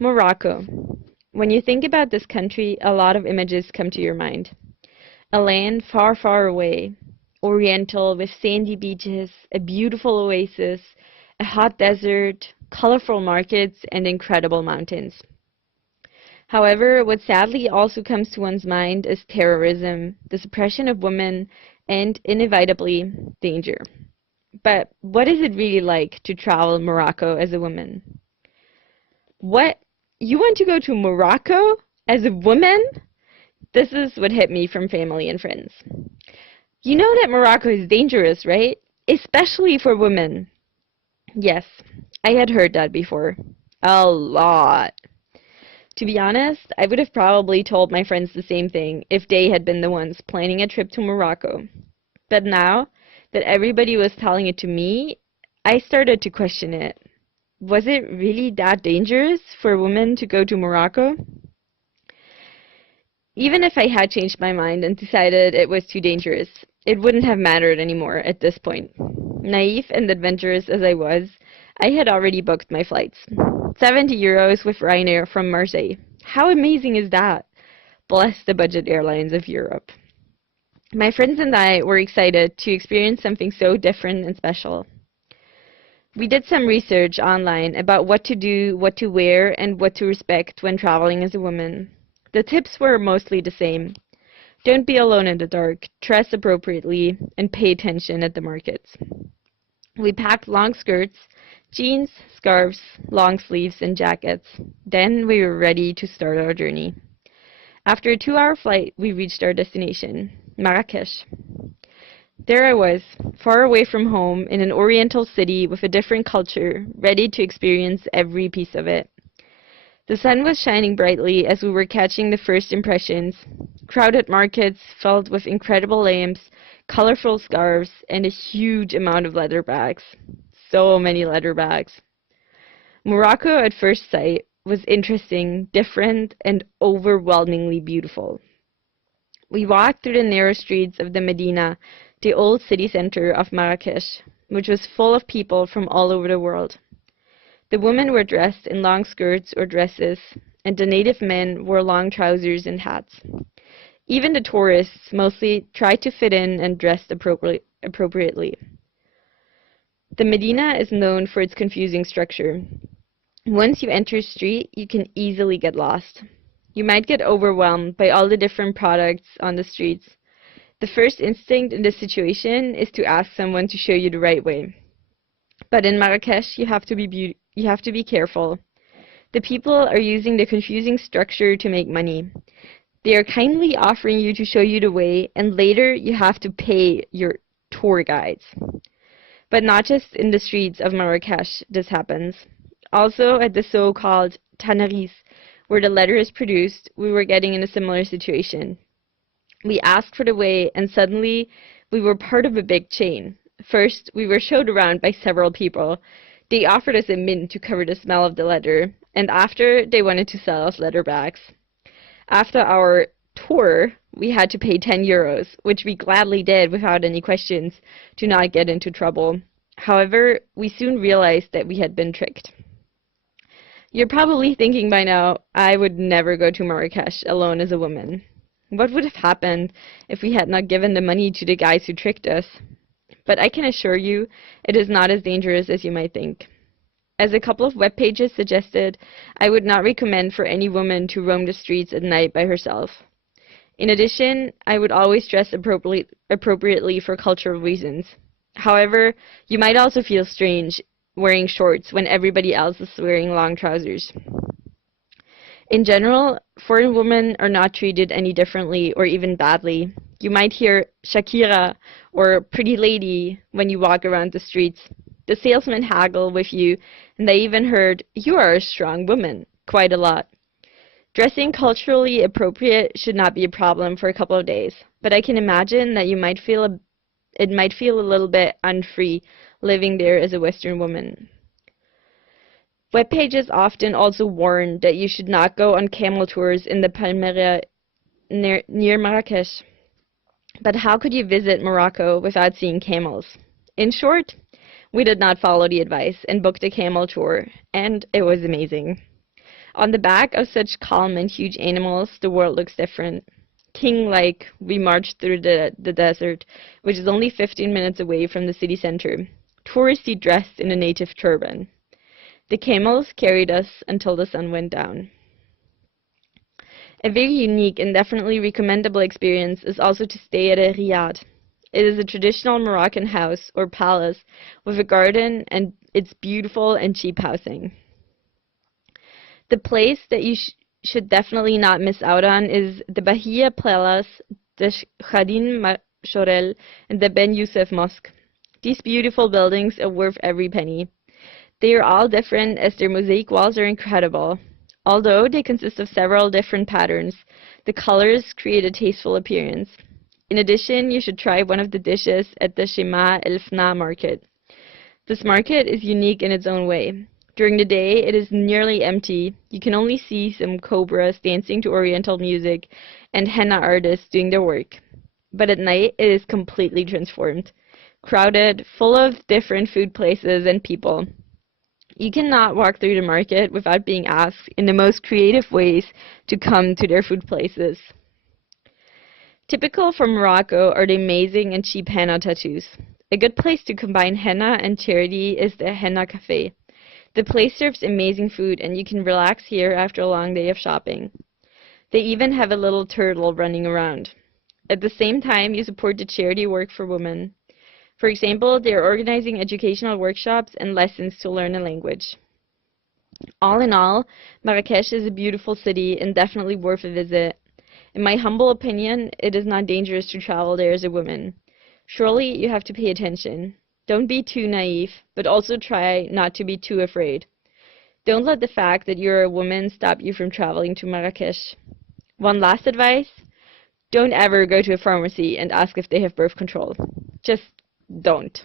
Morocco. When you think about this country, a lot of images come to your mind. A land far, far away, oriental with sandy beaches, a beautiful oasis, a hot desert, colorful markets, and incredible mountains. However, what sadly also comes to one's mind is terrorism, the suppression of women, and inevitably, danger. But what is it really like to travel Morocco as a woman? What? You want to go to Morocco as a woman? This is what hit me from family and friends. You know that Morocco is dangerous, right? Especially for women. Yes, I had heard that before. A lot. To be honest, I would have probably told my friends the same thing if they had been the ones planning a trip to Morocco. But now that everybody was telling it to me, I started to question it. Was it really that dangerous for women to go to Morocco? Even if I had changed my mind and decided it was too dangerous, it wouldn't have mattered anymore at this point. Naive and adventurous as I was, I had already booked my flights. 70 euros with Ryanair from Marseille. How amazing is that? Bless the budget airlines of Europe. My friends and I were excited to experience something so different and special. We did some research online about what to do, what to wear, and what to respect when traveling as a woman. The tips were mostly the same. Don't be alone in the dark, dress appropriately, and pay attention at the markets. We packed long skirts, jeans, scarves, long sleeves, and jackets. Then we were ready to start our journey. After a 2-hour flight, we reached our destination, Marrakesh. There I was, far away from home, in an oriental city with a different culture, ready to experience every piece of it. The sun was shining brightly as we were catching the first impressions. Crowded markets filled with incredible lamps, colorful scarves, and a huge amount of leather bags. So many leather bags. Morocco, at first sight, was interesting, different, and overwhelmingly beautiful. We walked through the narrow streets of the Medina, the old city center of Marrakesh, which was full of people from all over the world. The women were dressed in long skirts or dresses, and the native men wore long trousers and hats. Even the tourists mostly tried to fit in and dressed appropriately. The Medina is known for its confusing structure. Once you enter a street, you can easily get lost. You might get overwhelmed by all the different products on the streets. The first instinct in this situation is to ask someone to show you the right way. But in Marrakesh, you have to be careful. The people are using the confusing structure to make money. They are kindly offering you to show you the way, and later you have to pay your tour guides. But not just in the streets of Marrakesh this happens. Also at the so-called tanneries, where the leather is produced, we were getting in a similar situation. We asked for the way, and suddenly we were part of a big chain. First, we were showed around by several people. They offered us a mint to cover the smell of the leather, and after, they wanted to sell us leather bags. After our tour, we had to pay 10 euros, which we gladly did without any questions, to not get into trouble. However, we soon realized that we had been tricked. You're probably thinking by now, I would never go to Marrakesh alone as a woman. What would have happened if we had not given the money to the guys who tricked us? But I can assure you, it is not as dangerous as you might think. As a couple of web pages suggested, I would not recommend for any woman to roam the streets at night by herself. In addition, I would always dress appropriately for cultural reasons. However, you might also feel strange wearing shorts when everybody else is wearing long trousers. In general, foreign women are not treated any differently or even badly. You might hear Shakira or pretty lady when you walk around the streets. The salesmen haggle with you, and I even heard, you are a strong woman, quite a lot. Dressing culturally appropriate should not be a problem for a couple of days, but I can imagine that it might feel a little bit unfree living there as a Western woman. Web pages often also warn that you should not go on camel tours in the Palmyra near Marrakesh. But how could you visit Morocco without seeing camels? In short, we did not follow the advice and booked a camel tour, and it was amazing. On the back of such calm and huge animals, the world looks different. King-like, we marched through the desert, which is only 15 minutes away from the city center, touristy dressed in a native turban. The camels carried us until the sun went down. A very unique and definitely recommendable experience is also to stay at a riad. It is a traditional Moroccan house or palace with a garden, and it's beautiful and cheap housing. The place that you should definitely not miss out on is the Bahia Palace, the Jardin Majorel, and the Ben Youssef Mosque. These beautiful buildings are worth every penny. They are all different as their mosaic walls are incredible. Although they consist of several different patterns, the colors create a tasteful appearance. In addition, you should try one of the dishes at the Shema El Fna market. This market is unique in its own way. During the day, it is nearly empty. You can only see some cobras dancing to oriental music and henna artists doing their work. But at night, it is completely transformed. Crowded, full of different food places and people. You cannot walk through the market without being asked in the most creative ways to come to their food places. Typical for Morocco are the amazing and cheap henna tattoos. A good place to combine henna and charity is the Henna Cafe. The place serves amazing food and you can relax here after a long day of shopping. They even have a little turtle running around. At the same time, you support the charity work for women. For example, they are organizing educational workshops and lessons to learn a language. All in all, Marrakesh is a beautiful city and definitely worth a visit. In my humble opinion, it is not dangerous to travel there as a woman. Surely you have to pay attention. Don't be too naive, but also try not to be too afraid. Don't let the fact that you're a woman stop you from traveling to Marrakesh. One last advice, don't ever go to a pharmacy and ask if they have birth control. Just don't.